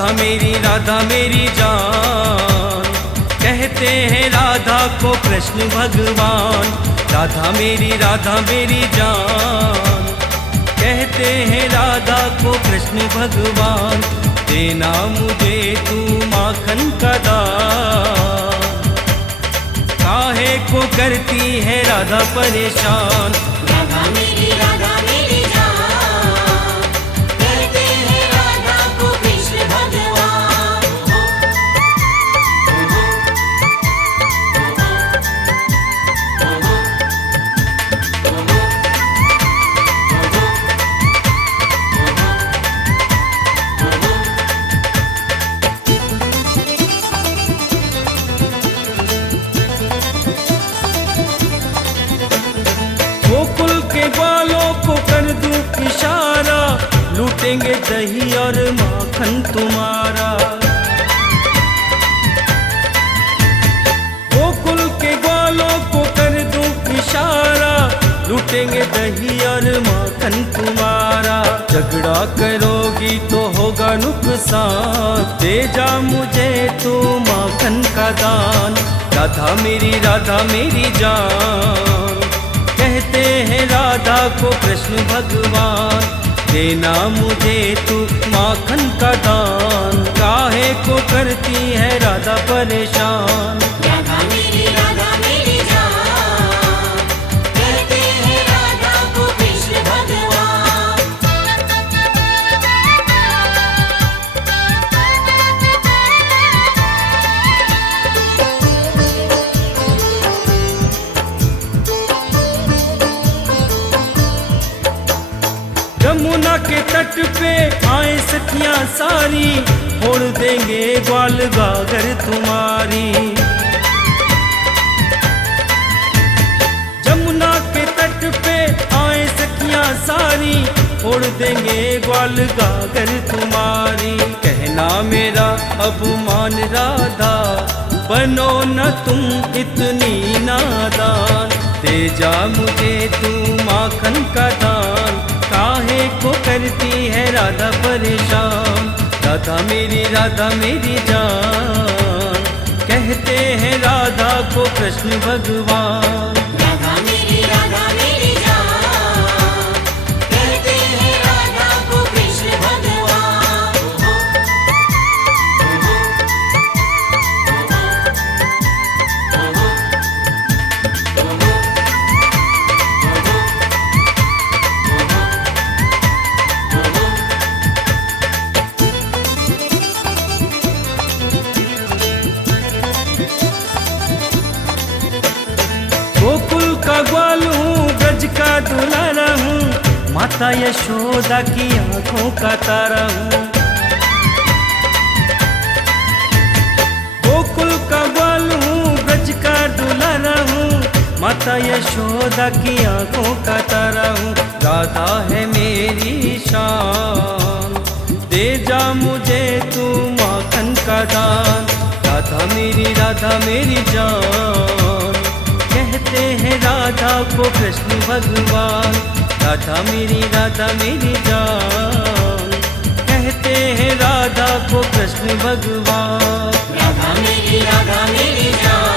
राधा मेरी जान, कहते हैं राधा को कृष्ण भगवान। राधा मेरी जान, कहते हैं राधा को कृष्ण भगवान। देना मुझे तू माखन का दान, काहे को करती है राधा परेशान। राधा मेरी जान, कहते हैं राधा को कृष्ण भगवान। गोकुल के ग्वालों को कर दूं इशारा, लूटेंगे दही और माखन तुम्हारा। गोकुल के ग्वालों को कर दूं इशारा, लूटेंगे दही और माखन तुम्हारा। झगड़ा करोगी तो होगा नुकसान, दे जा मुझे तू माखन का दान। राधा मेरी जान, कहते हैं राधा को कृष्ण भगवान। देना मुझे तू माखन का दान, काहे को करती है राधा परेशान। राधा मेरी जान, कहते हैं राधा को कृष्ण भगवान। यमुना के तट पे आए सखियां सारी, फोड़ देंगे ग्वाल गागर तुम्हारी। यमुना के तट पे आए सखियां सारी, फोड़ देंगे ग्वाल गागर तुम्हारी। कहना मेरा अपमान राधा, बनो न तुम इतनी नादान। दे जा मुझे तू माखन का दान, काहे को करती है राधा परेशान। राधा मेरी जान, कहते हैं राधा को कृष्ण भगवान। राधा मेरी जान, कहते हैं राधा को कृष्ण भगवान। गोकुल का ग्वाल हूँ, ब्रज का दुलारा हूँ, माता यशोदा की आंखों का तारा हूँ। गोकुल का ग्वाल हूँ, ब्रज का दुलारा हूँ, माता यशोदा की आंखों का तारा हूँ। राधा है मेरी शान, दे जा मुझे तू माखन का दान। राधा मेरी जान, कहते हैं राधा को कृष्ण भगवान। राधा मेरी जान, कहते हैं राधा को कृष्ण भगवान। राधा मेरी जान।